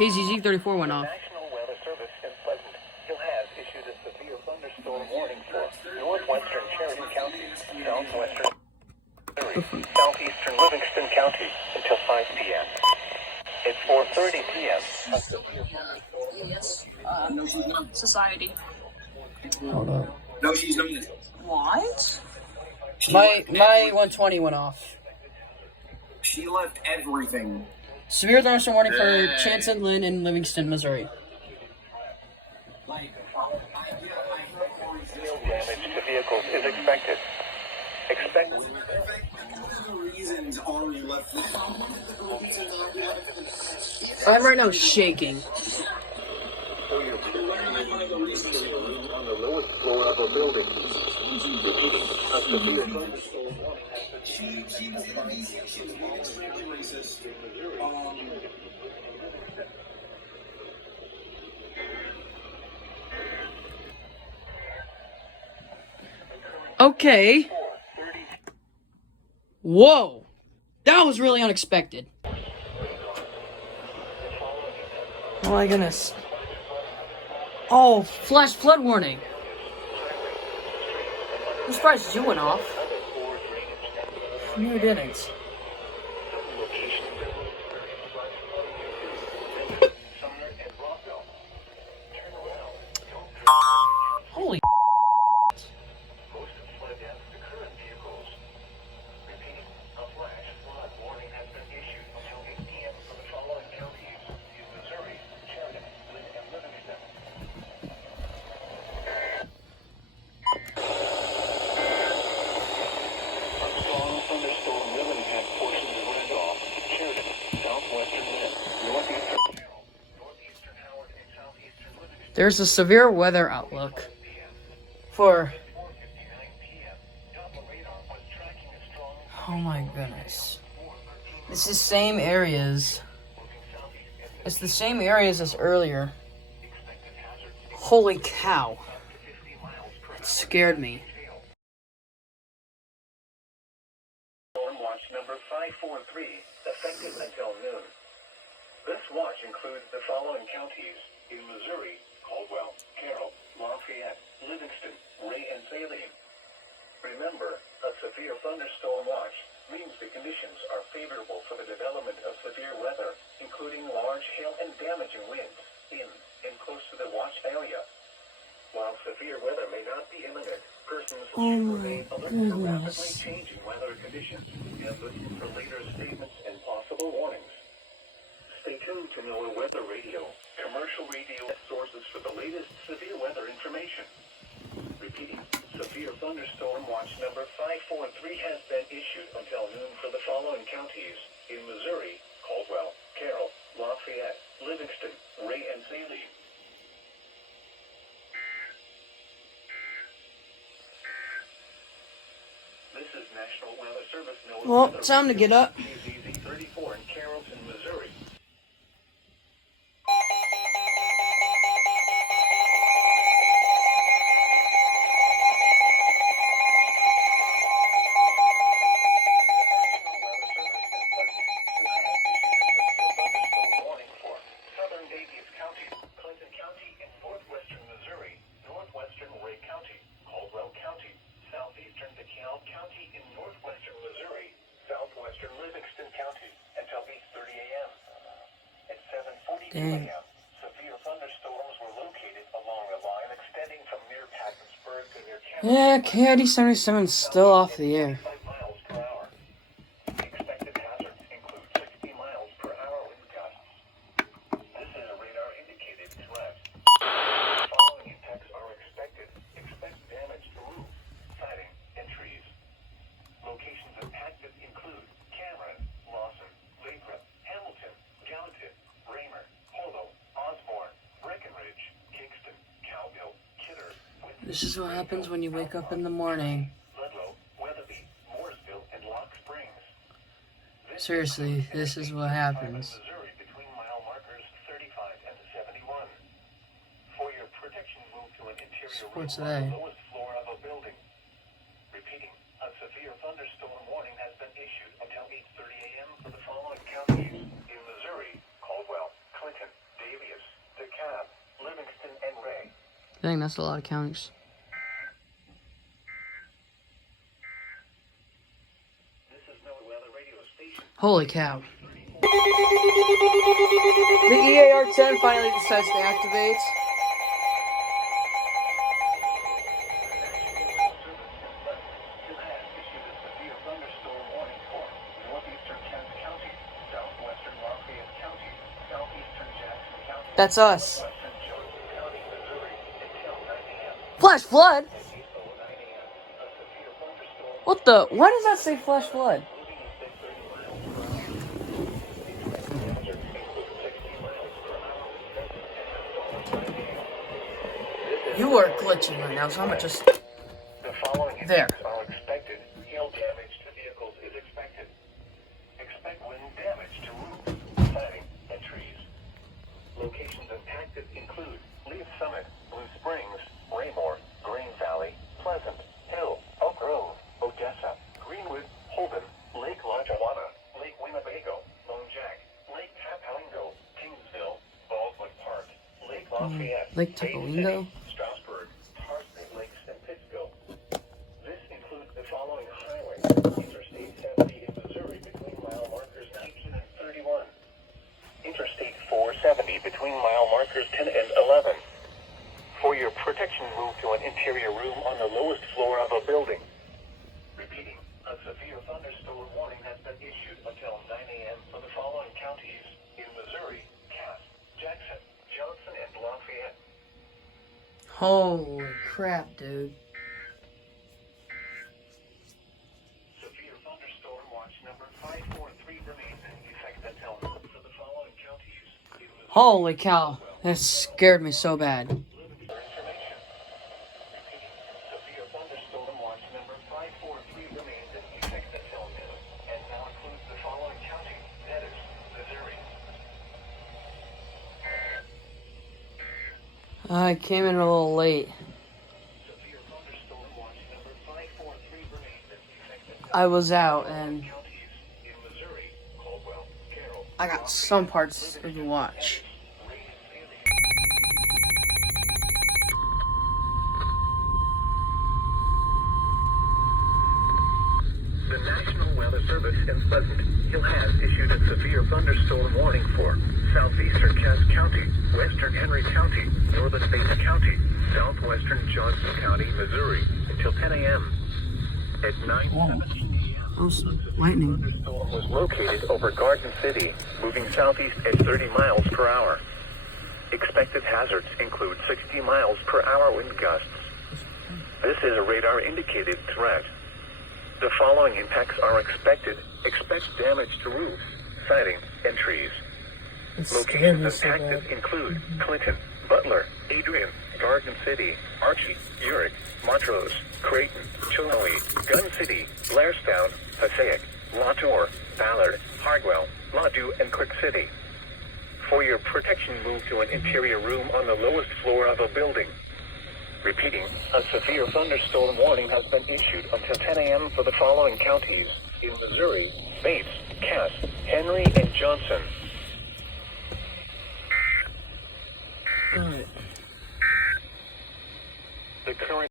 KZZ 34 went off. National Weather Service in Pleasant Hill has issued a severe thunderstorm warning for northwestern Sheridan County, southwestern Missouri, southeastern Livingston County until 5 p.m. At 4:30 p.m. EAS, no, she's not. Society. Hold up. No, she's not. What? My 120 went off. She left everything. Severe thunderstorm warning for Chanson, Lynn, and Livingston, Missouri. Damage to vehicles is expected. I'm right now shaking. On the lowest floor of a building. She was in the EAS. She was being extremely racist. Okay. Whoa. That was really unexpected. Oh my goodness. Oh, flash flood warning. I'm surprised you went off. No, it didn't. Holy There's a severe weather outlook for... Oh my goodness. It's the same areas. It's the same areas as earlier. Holy cow. It scared me. Storm watch number 543, effective until noon. This watch includes the following counties in Missouri: Caldwell, Carroll, Lafayette, Livingston, Ray, and Saline. Remember, a severe thunderstorm watch means the conditions are favorable for the development of severe weather, including large hail and damaging winds in and close to the watch area. While severe weather may not be imminent, persons should remain alert to rapidly changing weather conditions and listen for later statements and possible warnings. Stay tuned to NOAA Weather Radio, commercial radio sources for the latest severe weather information. Repeating, severe thunderstorm watch number 543 has been issued until noon for the following counties in Missouri: Caldwell, Carroll, Lafayette, Livingston, Ray, and Saline. This is National Weather Service NOAA. Well, time to get up. KZZ 34 in Carrollton, Missouri. Dang. Severe thunderstorms were located along a line extending from near Pattonsburg to near Yeah, KID 77 is still off the air. 65 miles per hour. The expected hazards include 60 miles per hour wind gusts. This is a radar-indicated threat. The following impacts are expected. Expect damage to roofs, siding, and trees. Locations impacted include Cameron, Lawson, Lathrop, Hamilton, Gallatin, Raymer, Polo, Osborne, Breckenridge, Kingston, Cowgill, Kidder. This is what happens when you wake up in the morning. Ludlow, Weatherby, Mooresville, and Lock Springs. Seriously, this is what happens. Missouri between mile markers 35 and 71. For your protection, move to an interior Sports room on Today. the lowest floor of a building. Repeating, a severe thunderstorm warning has been issued until 8:30 a.m. for the following counties in Missouri: Caldwell, Clinton, Dang, that's a lot of counties. Holy cow. The EAR-10 finally decides to activate. That's us. Flash flood? What the? Why does that say flash flood? You are glitching right now, so I'm gonna just... The following There. are expected. Hail damage to vehicles is expected. Expect wind damage to roofs, siding, and trees. Locations impacted include Leaf Summit, Blue Springs, Raymore, Green Valley, Pleasant, Hill, Oak Grove, Odessa, Greenwood, Holden, Lake Lackawanna, Lake Winnebago, Lone Jack, Lake Tapalingo, Kingsville, Baldwin Park, Lake Lafayette, Lake Bay Tapalingo? City, Strasburg, Parsons Lakes, and Pittsville. This includes the following highways: Interstate 70 in Missouri between mile markers 19 and 31. Interstate 470 between mile markers 10 and 11. For your protection, move to an interior room on the lowest floor of a building. Repeating, a severe thunderstorm warning has been issued until 9 a.m. for the following counties in Missouri: Cass, Jackson, Johnson, and Lafayette. Holy crap, dude. Severe thunderstorm watch number 543 remains in effect until noon for the following counties in Missouri. Holy cow. That scared me so bad. For information. Repeating, severe thunderstorm watch number 543 remains in effect until noon and now includes the following counties: that is, Missouri. I came in a little late. Severe thunderstorm watch number 543 remains in effect until I was out and counties in Missouri: Caldwell, Carroll, I got some parts of the watch. The National Weather Service in Pleasant Hill has issued a severe thunderstorm warning for southeastern Cass County, western Henry County, northern Bates County, southwestern Johnson County, Missouri, until 10 a.m. At 9:17 a.m. Also, lightning. The storm was located over Garden City, moving southeast at 30 miles per hour. Expected hazards include 60 miles per hour wind gusts. This is a radar-indicated threat. The following impacts are expected. Expect damage to roofs, siding, and trees. Locations impacted include Clinton, Butler, Adrian, Garden City, Archie, Urick, Montrose, Creighton, Chilhowie, Gun City, Blairstown, Passaic, Latour, Ballard, Hardwell, Ladue, and Quick City. For your protection, move to an interior room on the lowest floor of a building. Repeating, a severe thunderstorm warning has been issued until 10 a.m. for the following counties in Missouri: Bates, Cass, Henry, and Johnson. Alright. The current